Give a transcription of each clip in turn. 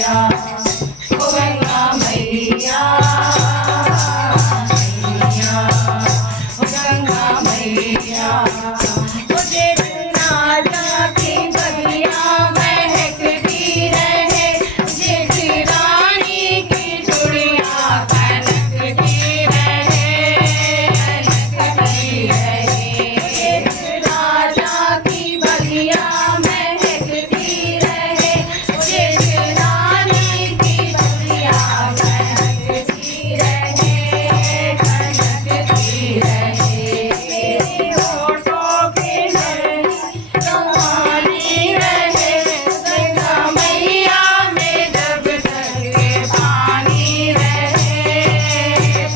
मैया, ओ गंगा मैया, मैया, ओ गंगा मैया। मुझे राजा की बगिया महकती रहे, जेठ रानी की चूड़िया कनकती रहे, कनकती रहे। जेठ राजा की बगिया महकती रहे, जेठ रानी की चूड़िया कनकती रहे, कनकती रहे। मेरे होठों पे कहानी रहे, गंगा मैया में जब तक पानी रहे,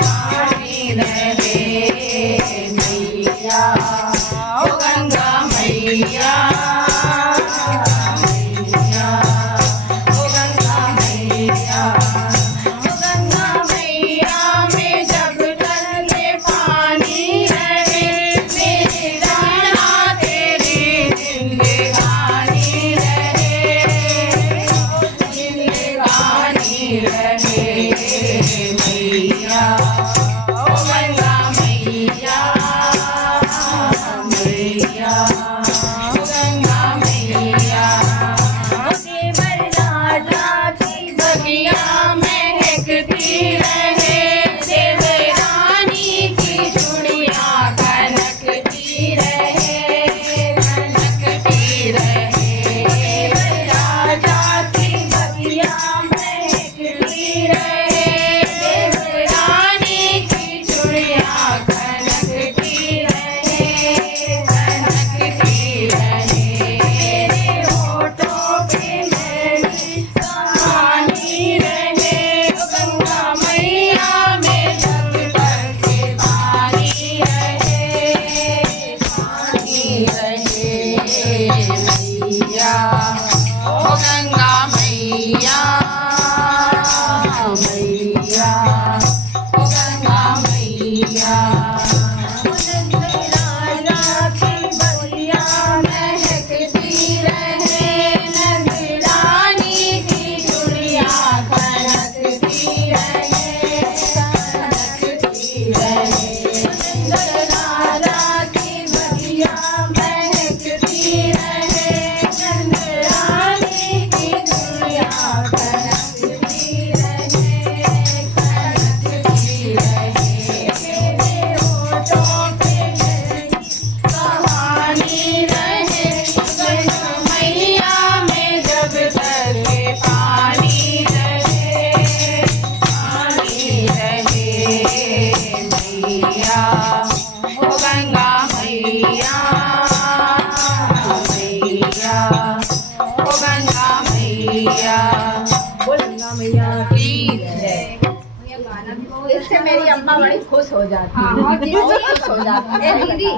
पानी रहे। मैया, ओ गंगा मैया, मैया, ओ गंगा मैया, ओ गंगा मैया में जब तक पानी रहे, मेरी राना तेरी जिंदगानी रहे, जिंदगानी रहे। मैया, ओ गंगा मैया, मैया, ओ गंगा मैया। देवर राजा की बगिया महकती रहे, देवरानी की चूड़िया कनकती रहे, कनकती रहे। देवर राजा की बगिया महकती रहे, देवरानी की चूड़िया कनकती रहे, कनकती रहे। मेरे होठों पे मेरी कहानी रहे, गंगा मैया में जब तक पानी रहे, पानी रहे। मैया, ओ गंगा मैया, मैया, ओ गंगा मैया। राजा की बगिया महकती रहे, नगरानी की चूड़िया कनकती रहे, कनकती रहे। राजा की बगिया महकती रहे, नगरानी की चूड़िया कनकती रहे, कनकती रहे। मेरे होठों पे कहानी रहे, गंगा मैया में जब तक पानी रहे, पानी रहे। मैया, ओ गंगा मैया, मैया, ओ गंगा मैया। गंगा मैया की जय। इससे मेरी अम्मा बड़ी खुश हो जाती है, बहुत खुश हो जाती है दीदी।